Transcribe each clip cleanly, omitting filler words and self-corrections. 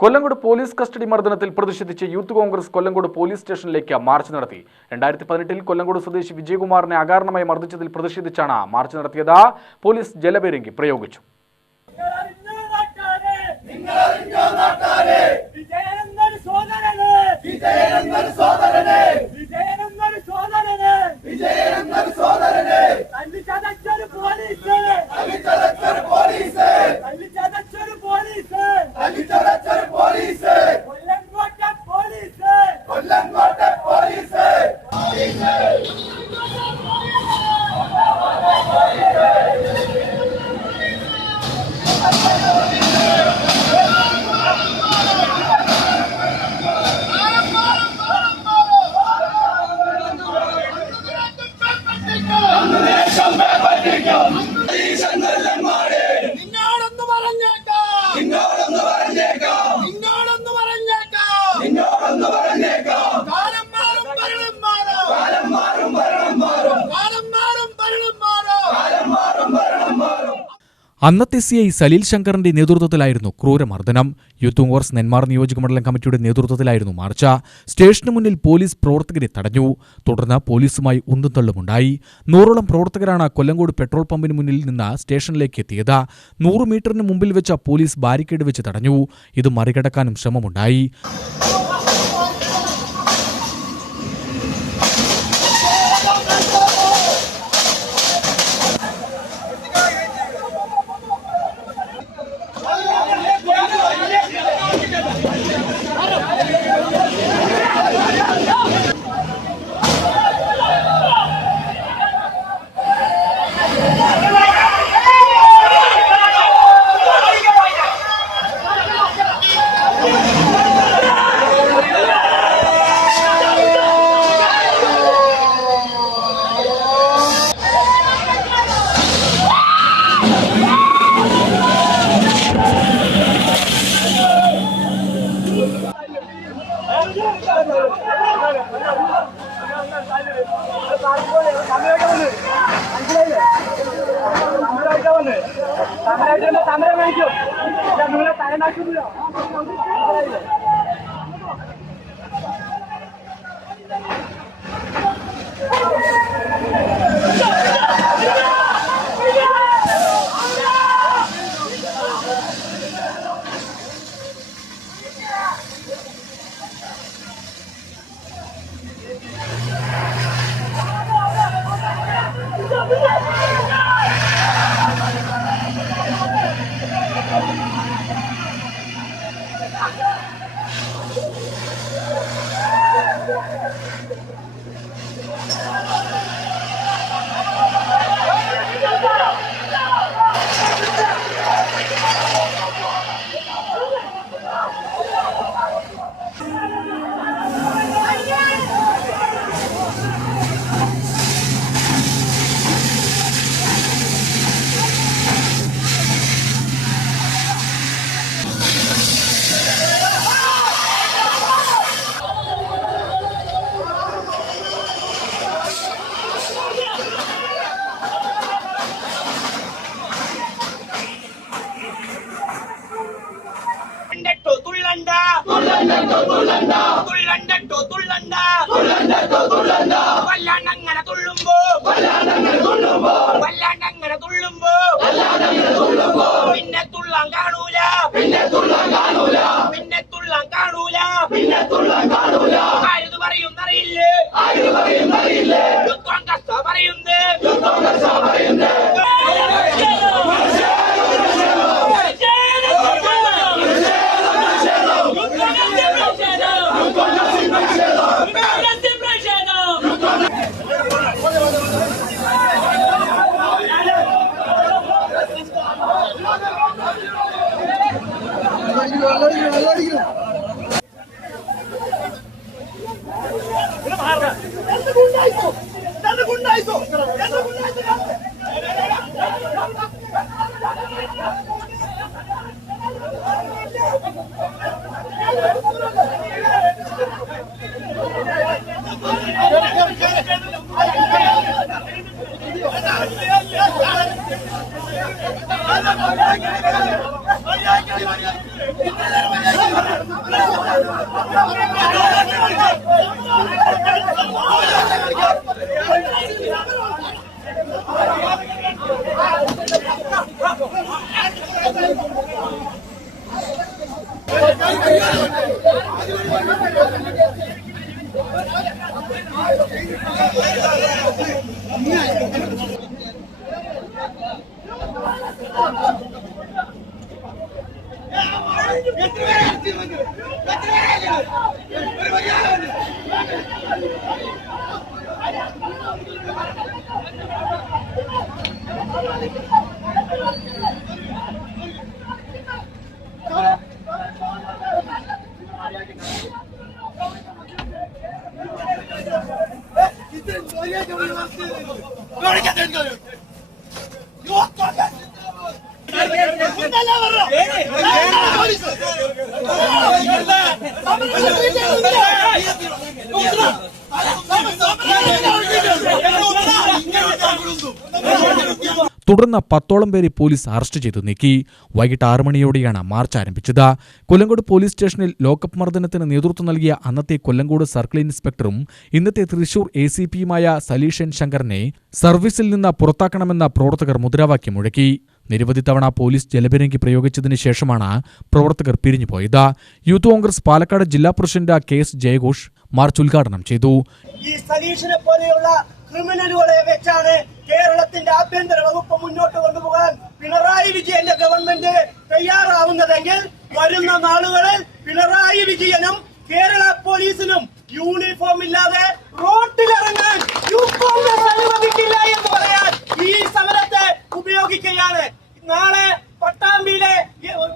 Kollengode police custody മർദ്ദനത്തിൽ പ്രതിഷേധിച്ച് youth Congress Kollengode police സ്റ്റേഷനിലേക്ക് March നടത്തി. 2018 കൊല്ലങ്കോട് സ്വദേശി വിജയകുമാറിനെ അകാരണമായി മർദ്ദിച്ചതിൽ പ്രതിഷേധിച്ചാണ് മാർച്ച് നടത്തിയത്. പോലീസ് ജലപീരങ്കി പ്രയോഗിച്ചു. അന്നത്തെ CI സലീൽ ശങ്കറിന്റെ നേതൃത്വത്തിലായിരുന്നു ക്രൂരമർദ്ദനം. യൂത്ത് കോൺഗ്രസ് നെന്മാർ നിയോജകമണ്ഡലം കമ്മിറ്റിയുടെ നേതൃത്വത്തിലായിരുന്നു മാർച്ച്. സ്റ്റേഷന് മുന്നിൽ പോലീസ് പ്രവർത്തകരെ തടഞ്ഞു. തുടർന്ന് പോലീസുമായി ഉന്തും തള്ളുമുണ്ടായി. 100ഓളം പ്രവർത്തകരാണ് കൊല്ലങ്കോട് പെട്രോൾ പമ്പിന് മുന്നിൽ നിന്ന് സ്റ്റേഷനിലേക്ക് എത്തിയത്. 100 മീറ്ററിന് മുമ്പിൽ വെച്ച പോലീസ് ബാരിക്കേഡ് വെച്ച് തടഞ്ഞു. ഇത് മറികടക്കാനും ശ്രമമുണ്ടായി. Ay, തുടർന്ന് 10ഓളം പേരെ പോലീസ് അറസ്റ്റ് ചെയ്തു നീക്കി. വൈകിട്ട് 6 മണിയോടെയാണ് മാർച്ച് ആരംഭിച്ചത്. കൊല്ലങ്കോട് പോലീസ് സ്റ്റേഷനിൽ ലോക്കപ്പ് മർദ്ദനത്തിന് നേതൃത്വം നൽകിയ അന്നത്തെ കൊല്ലങ്കോട് സർക്കിൾ ഇൻസ്പെക്ടറും ഇന്നത്തെ തൃശൂർ ACPയുമായ സലീഷൻ ശങ്കറിനെ സർവീസിൽ നിന്ന് പുറത്താക്കണമെന്ന പ്രവർത്തകർ മുദ്രാവാക്യം മുഴക്കി. നിരവധി തവണ പോലീസ് ജലപീരങ്കി പ്രയോഗിച്ചതിന് ശേഷമാണ് പ്രവർത്തകർ പിരിഞ്ഞുപോയത്. യൂത്ത് കോൺഗ്രസ് പാലക്കാട് ജില്ലാ പ്രസിഡന്റ് KS ജയഘോഷ് മാർച്ച് ഉദ്ഘാടനം ചെയ്തു. ഈ സലീഷിനെ പോലെയുള്ള ക്രിമിനലുകളെ വെച്ചാണ് കേരളത്തിന്റെ ആഭ്യന്തര വകുപ്പ് മുന്നോട്ട് കൊണ്ടുപോകാൻ പിണറായി വിജയന്റെ ഗവൺമെന്റ് തയ്യാറാവുന്നതെങ്കിൽ വരുന്ന നാളുകളിൽ പിണറായി വിജയനും കേരള പോലീസിനും യൂണിഫോം ഇല്ലാതെ റോഡിലിറങ്ങാൻ അനുവദിക്കില്ല എന്ന് പറയാൻ ഈ സമരത്തെ ഉപയോഗിക്കുകയാണ്. നാളെ പട്ടാമ്പിയിലെ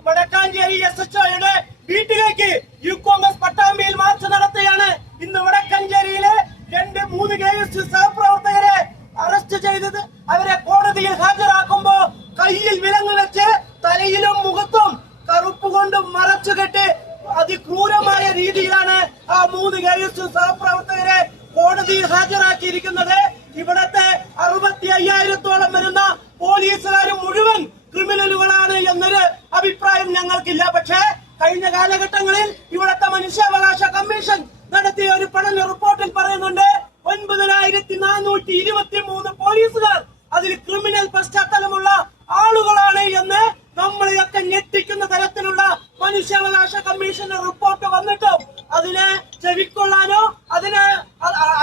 വടക്കാഞ്ചേരി SHOയുടെ വീട്ടിലേക്ക് യൂത്ത് കോൺഗ്രസ് പട്ടാമ്പിയിൽ മാർച്ച് നടത്തുകയാണ്. ഇന്ന് വടക്കാഞ്ചേരിയിലെ 2-3 KSU സഹപ്രവർത്തകരെ അറസ്റ്റ് ചെയ്തത് അവരെ കോടതിയിൽ ഹാജരാക്കുമ്പോ കയ്യിൽ വിലങ്ങ് വെച്ച് തലയിലും മുഖത്തും കറുപ്പ് കൊണ്ട് മറച്ചുകെട്ടി അതിക്രൂരമായ രീതിയിലാണ് ആ 3 KSU സഹപ്രവർത്തകരെ കോടതിയിൽ ഹാജരാക്കിയിരിക്കുന്നത്. ഇവിടത്തെ 65,000-ഓളം വരുന്ന പോലീസുകാർ മുഴുവൻ ക്രിമിനലുകളാണ് എന്നൊരു അഭിപ്രായം ഞങ്ങൾക്കില്ല. പക്ഷേ കഴിഞ്ഞ കാലഘട്ടങ്ങളിൽ ഇവിടത്തെ മനുഷ്യാവകാശ കമ്മീഷൻ നടത്തിയ ഒരു പഠന റിപ്പോർട്ടിൽ പറയുന്നുണ്ട് 9,423 പോലീസുകാർ അതിൽ ക്രിമിനൽ പശ്ചാത്തലമുള്ള ആളുകളാണ് എന്ന്. നമ്മളെയൊക്കെ ഞെട്ടിക്കുന്ന തരത്തിലുള്ള മനുഷ്യാവകാശ കമ്മീഷന്റെ റിപ്പോർട്ട് വന്നിട്ടും അതിനെ ചെവിക്കൊള്ളാനോ അതിനെ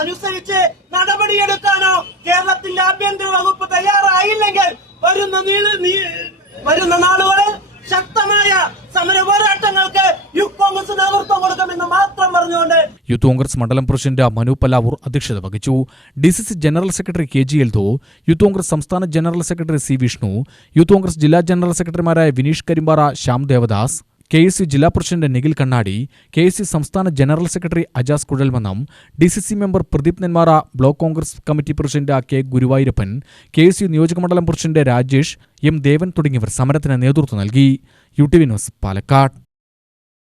അനുസരിച്ച് നടപടിയെടുക്കാനോ കേരളത്തിന്റെ ആഭ്യന്തര വകുപ്പ് തയ്യാറായില്ലെങ്കിൽ വരുന്ന നാളുകളിൽ ശക്തമായ സമര പോരാട്ടങ്ങൾക്ക് യൂത്ത് കോൺഗ്രസ് നേതൃത്വം കൊടുക്കുമെന്ന് മാത്രം പറഞ്ഞുകൊണ്ട് യൂത്ത് കോൺഗ്രസ് മണ്ഡലം പ്രസിഡന്റ് മനു പല്ലാവൂർ അധ്യക്ഷത വഹിച്ചു. DCC general secretary KG Eldho, youth congress സംസ്ഥാന general secretary C Vishnu, youth congress ജില്ലാ ജനറൽ സെക്രട്ടറിമാരായ വിനീഷ് കരിമ്പാറ, ശ്യാം ദേവദാസ്, KSU ജില്ലാ പ്രസിഡന്റ് നിഖിൽ കണ്ണാടി, KSU സംസ്ഥാന general secretary Ajas Kuzhalmannam, DCC member Pradeep Nenmara, block congress committee president K Guruvayoorappan, KSU നിയോജകമണ്ഡലം പ്രസിഡന്റ് രാജേഷ് M ദേവൻ തുടങ്ങിയവർ സമരത്തിന് നേതൃത്വം നൽകി. UTV news Palakkad.